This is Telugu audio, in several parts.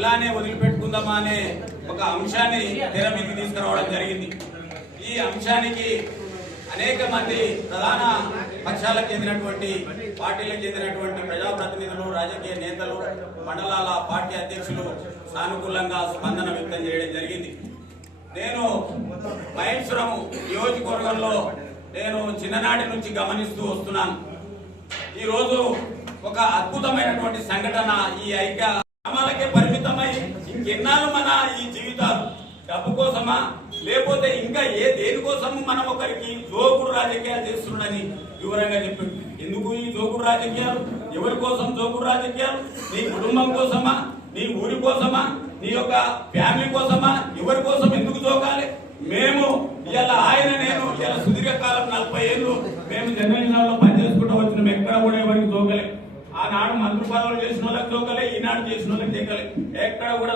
ఇలానే వదిలిపెట్టుకుందామా అనే ఒక అంశాన్ని తెర మీదకి తీసుకురావడం జరిగింది. ఈ అంశానికి అనేక మంది ప్రధాన పక్షాలకు చెందినటువంటి పార్టీలకు చెందినటువంటి ప్రజాప్రతినిధులు రాజకీయ నేతలు మండలాల పార్టీ అధ్యక్షులు సానుకూలంగా స్పందన వ్యక్తం చేయడం జరిగింది. నేను మహేశ్వరం నియోజకవర్గంలో నేను చిన్ననాటి నుంచి గమనిస్తూ వస్తున్నాను. ఈ రోజు ఒక అద్భుతమైనటువంటి సంఘటన ఈ ఐక్య గ్రామాలకే పరి ఇంకెన్నాళ్ళు మన ఈ జీవితాలు? డబ్బు కోసమా? లేకపోతే ఇంకా ఏ దేనికోసం మనం ఒకరికి జోకుడు రాజకీయాలు చేస్తున్నాడని వివరంగా చెప్పింది ఎందుకు ఈ జోకుడు రాజకీయాలు? ఎవరి కోసం జోకుడు రాజకీయాలు? నీ కుటుంబం కోసమా? నీ ఊరి కోసమా? నీ యొక్క ఫ్యామిలీ కోసమా? ఎవరి కోసం ఎందుకు జోకాలి? మేము ఇలా ఆయన నేను ఇలా సుదీర్ఘకాలం నలభై ఏళ్ళు మేము జనరల్ పనిచేసుకుంటూ వచ్చినాం. ఎక్కడ కూడా ఎవరికి జోకలే. ఆనాడు మంత్రి పదవులు చేసిన వాళ్ళకి జోకలే ఈనాడు చేసిన వాళ్ళకి జోకలే. ఎక్కడ కూడా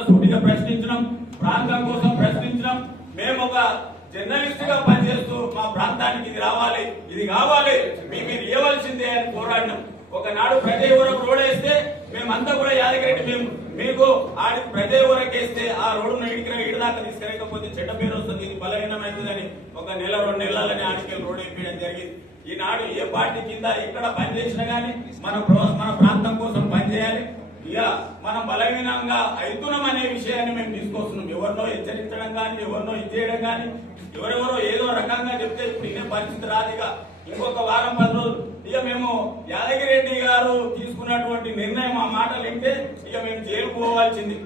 ప్రశ్నించడం ప్రాంతం కోసం ప్రశ్నించడం. మేము ఒక జర్నలిస్ట్గా పనిచేస్తూ మా ప్రాంతానికి ఇది రావాలి ఇది కావాలి మీ మీరు ఇవ్వవలసిందే అని పోరాడినాం. ఒకనాడు ప్రజల వరకు రోడ్ వేస్తే మేమంతా కూడా యాదగిరెడ్డి మేము మీకు ఆడి ప్రజల వేస్తే ఆ రోడ్డును ఇడికిన ఇడి దాకా తీసుకురాకపోతే చెడ్డ పేరు వస్తుంది ఇది బలహీనమైందని ఒక నెల రెండు నెలలని ఆడికి రోడ్ వేయడం జరిగింది. ఈనాడు ఏ పార్టీ కింద ఎక్కడ పనిచేసినా గానీ మన మన ప్రాంతం కోసం పనిచేయాలి ఇక మనం బలహీనంగా అవుతున్నాం అనే విషయాన్ని మేము తీసుకొస్తున్నాం. ఎవరినో హెచ్చరించడం కానీ ఎవరినో ఇచ్చేయడం కానీ ఎవరెవరో ఏదో రకంగా చెప్తే ఇప్పుడు ఇదే పరిస్థితి రాదుగా ఇంకొక వారం పది రోజులు. ఇక మేము యాదగిరెడ్డి గారు తీసుకున్నటువంటి నిర్ణయం ఆ మాటలు వింటే ఇక మేము జైలుకు పోవాల్సింది.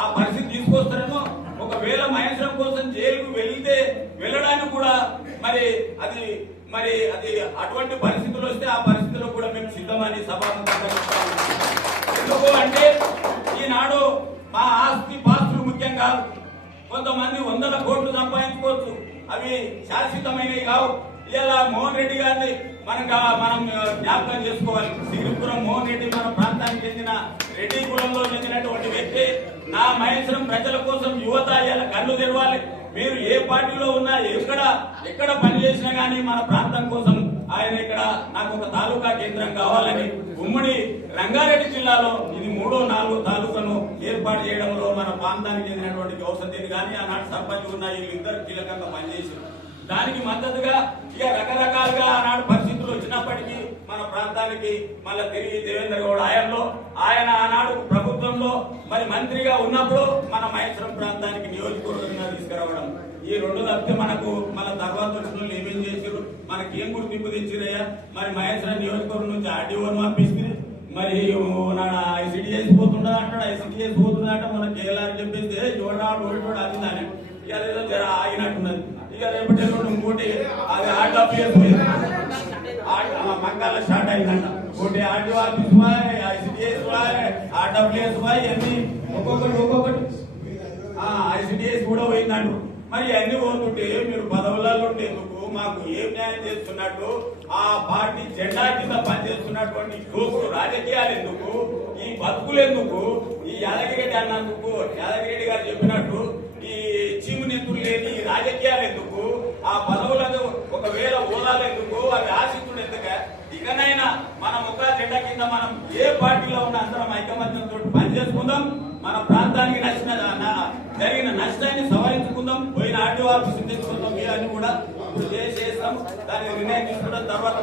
ఆ పరిస్థితి తీసుకొస్తారేమో? ఒకవేళ మహేశ్వరం కోసం జైలుకు వెళ్తే వెళ్ళడానికి కూడా మరి అది మరి అది అటువంటి పరిస్థితులు వస్తే ఆ పరిస్థితుల్లో కూడా మేము సిద్ధమని సభాముఖంగా చెప్తాము. ఎందుకు అంటే ఈనాడు మా ఆస్తి పాస్తులు ముఖ్యం కాదు కొంతమంది వందల కోట్లు సంపాదించుకోవచ్చు. అవి శాశ్వతమైనవి కావు. ఇలా మోహన్ రెడ్డి గారిని మనకు మనం జ్ఞాపకం చేసుకోవాలి. సిరిపురం మోహన్ రెడ్డి మన ప్రాంతానికి చెందిన రెడ్డి కులంలో చెందినటువంటి వ్యక్తి. నా మహేశ్వరం ప్రజల కోసం యువత ఇలా కళ్ళు తెరవాలి. మీరు ఏ పార్టీలో ఉన్నా ఎక్కడ ఎక్కడ పనిచేసినా కానీ మన ప్రాంతం కోసం ఆయన ఇక్కడ నాకు ఒక తాలూకా కేంద్రం కావాలని ఉమ్మడి రంగారెడ్డి జిల్లాలో ఇది మూడో నాలుగో తాలూకా ఏర్పాటు చేయడంలో మన ప్రాంతానికి చెందినటువంటి గౌసద్దిని కానీ ఆనాటి సర్పంచ్ ఉన్న వీళ్ళిద్దరు కీలకంగా పనిచేశారు. దానికి మద్దతుగా ఇక రకరకాలుగా ఆనాడు పరిస్థితులు వచ్చినప్పటికీ మన ప్రాంతానికి మళ్ళా తిరిగి దేవేంద్ర గౌడ్ ఆయనలో ఆయన ఆనాడు ప్రభుత్వంలో మరి మంత్రిగా ఉన్నప్పుడు మన మహేశ్వరం ప్రాంతానికి నియోజకవర్గంగా తీసుకురావడం. ఈ రెండు తప్పితే మనకు మన తర్వాత వచ్చిన ఏమేం చేశారు? మనకేం గుర్తింపు తెచ్చిరయ్యా? మరి మహేశ్వరం నియోజకవర్గం నుంచి ఆర్డీఓను పంపిస్తే మరి నా ఐసిడిఎస్ అంటాడు? అంటాడు ఐసిడిఎస్ అంటే మన కేఎల్ఆర్ చెప్పేస్తే చూడాడు ఓడిపోడు అది దాని ఇక అదేదో జర ఆగినట్టున్నది. ఇక రేపటి ఇంకోటి అది ఆర్ట్ ఆఫ్ ఇయర్స్ మంగాల స్టార్ట్ అయిందంట. ఒకటి RDO office boy ICDS boy art ఆఫ్ ఇయర్స్ ఒక్కొక్కటి. ఒక్కొక్కటి ఐసిడిఎస్ కూడా పోయిందంటు. మరి అన్ని పోతుంటే మీరు పదవులు పదవులలో మాకు ఏం న్యాయం చేస్తున్నట్టు ఆ పార్టీ జెండా కింద పనిచేస్తున్నటువంటి గ్రూపులు రాజకీయాలు ఎందుకు ఈ బతుకులు ఎందుకు ఈ యాదగిరెడ్డి అన్నందుకు యాదగిరెడ్డి గారు చెప్పినట్టు ఈ చీము నెత్తులు లేని ఈ రాజకీయాలు ఎందుకు ఆ పదవులను ఒకవేళ ఓదాలు ఎందుకు అవి ఆశిస్తుడు ఎందుక ఇకనైనా మనం ఒక జెండా కింద మనం ఏ పార్టీలో ఉన్న అందరం ఐకమత్యంతో పనిచేసుకుందాం మన ప్రాంతానికి జరిగిన నష్టాన్ని సవరించుకుందాం. పోయిన ఆర్టీఓ ఆఫీస్ తెచ్చుకుందాం ఇవన్నీ కూడా ఇప్పుడు చేసి చేస్తాం దానికి నిర్ణయం తీసుకుంటాం. తర్వాత